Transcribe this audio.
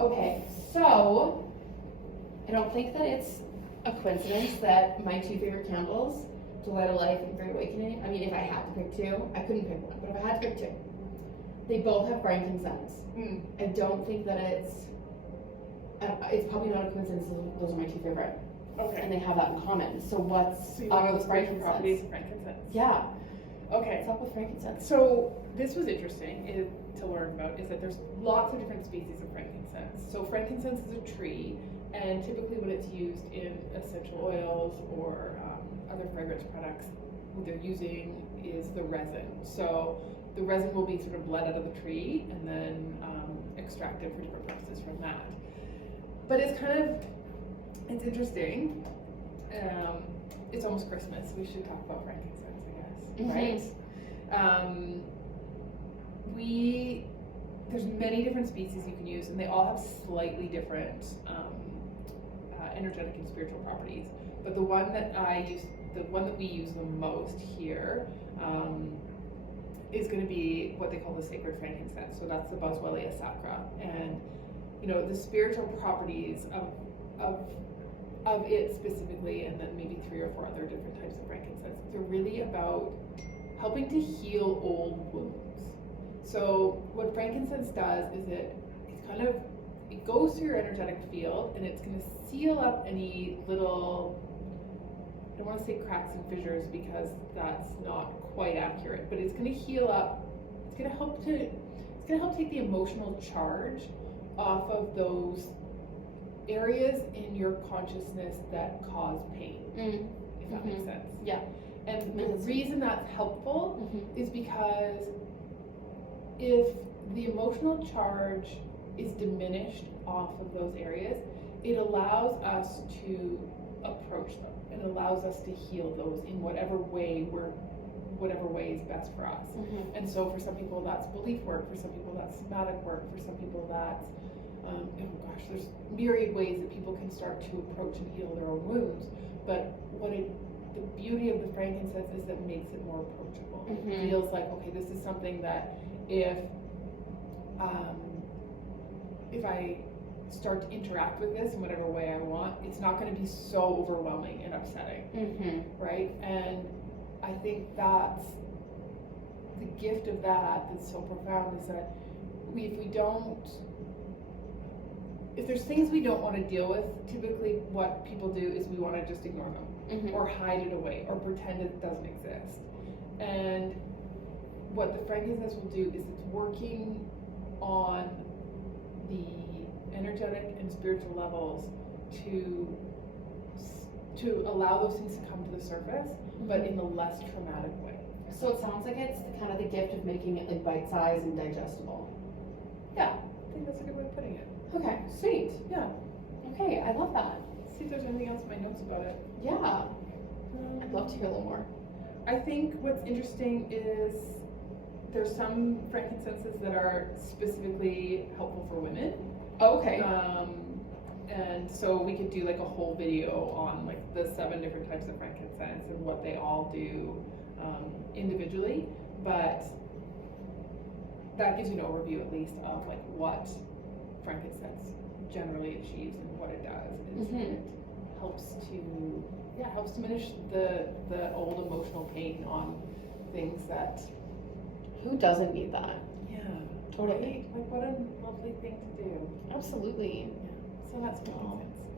Okay, so I don't think that it's a coincidence that my two favorite candles, Delight of Life and Great Awakening, I mean, if I had to pick two, I couldn't pick one, but if I had to pick two, they both have frankincense. I don't think that it's probably not a coincidence that those are my two favorite. Okay. And they have that in common. So what's So you up know the with spiritual frankincense? properties of frankincense. Yeah. Okay. What's up with frankincense? So this was interesting to learn about, is that there's lots of different species of frankincense. So frankincense is a tree, and typically when it's used in essential oils or other fragrance products, what they're using is the resin. So the resin will be sort of bled out of the tree and then extracted for different purposes from that. But it's interesting. It's almost Christmas. We should talk about frankincense, I guess, right? There's many different species you can use, and they all have slightly different energetic and spiritual properties. But the one that we use the most here is going to be what they call the sacred frankincense. So that's the Boswellia sacra, and the spiritual properties of it specifically, and then maybe 3 or 4 other different types of frankincense. They're really about helping to heal old wounds. So what frankincense does is it goes through your energetic field, and it's going to seal up any little, I don't want to say cracks and fissures because that's not quite accurate, but it's going to heal up. It's going to help take the emotional charge off of those areas in your consciousness that cause pain, if that makes sense. Yeah. And the reason that's helpful is because if the emotional charge is diminished off of those areas, it allows us to approach them. It allows us to heal those in whatever way is best for us. And so for some people that's belief work, for some people that's somatic work, for some people that's there's myriad ways that people can start to approach and heal their own wounds. But the beauty of the frankincense is that it makes it more approachable. It feels like, okay, this is something that if I start to interact with this in whatever way I want, it's not going to be so overwhelming and upsetting, right? And I think that's the gift of that's so profound, is that if there's things we don't want to deal with, typically what people do is we want to just ignore them or hide it away or pretend it doesn't exist. And what the frankincense will do is it's working on the energetic and spiritual levels to allow those things to come to the surface, but in a less traumatic way. So it sounds like it's kind of the gift of making it like bite-sized and digestible. Yeah, I think that's a good way of putting it. Okay, sweet. Yeah. Okay, I love that. Let's see if there's anything else in my notes about it. Yeah. I'd love to hear a little more. I think what's interesting is there's some frankincenses that are specifically helpful for women. Oh, okay. And so we could do like a whole video on like the 7 different types of frankincense and what they all do individually, but that gives you an overview at least of like what frankincense generally achieves and what it does. It helps diminish the old emotional pain on things that. Who doesn't need that? Yeah, totally. Like what a lovely thing to do. Absolutely. Yeah. So that's frankincense.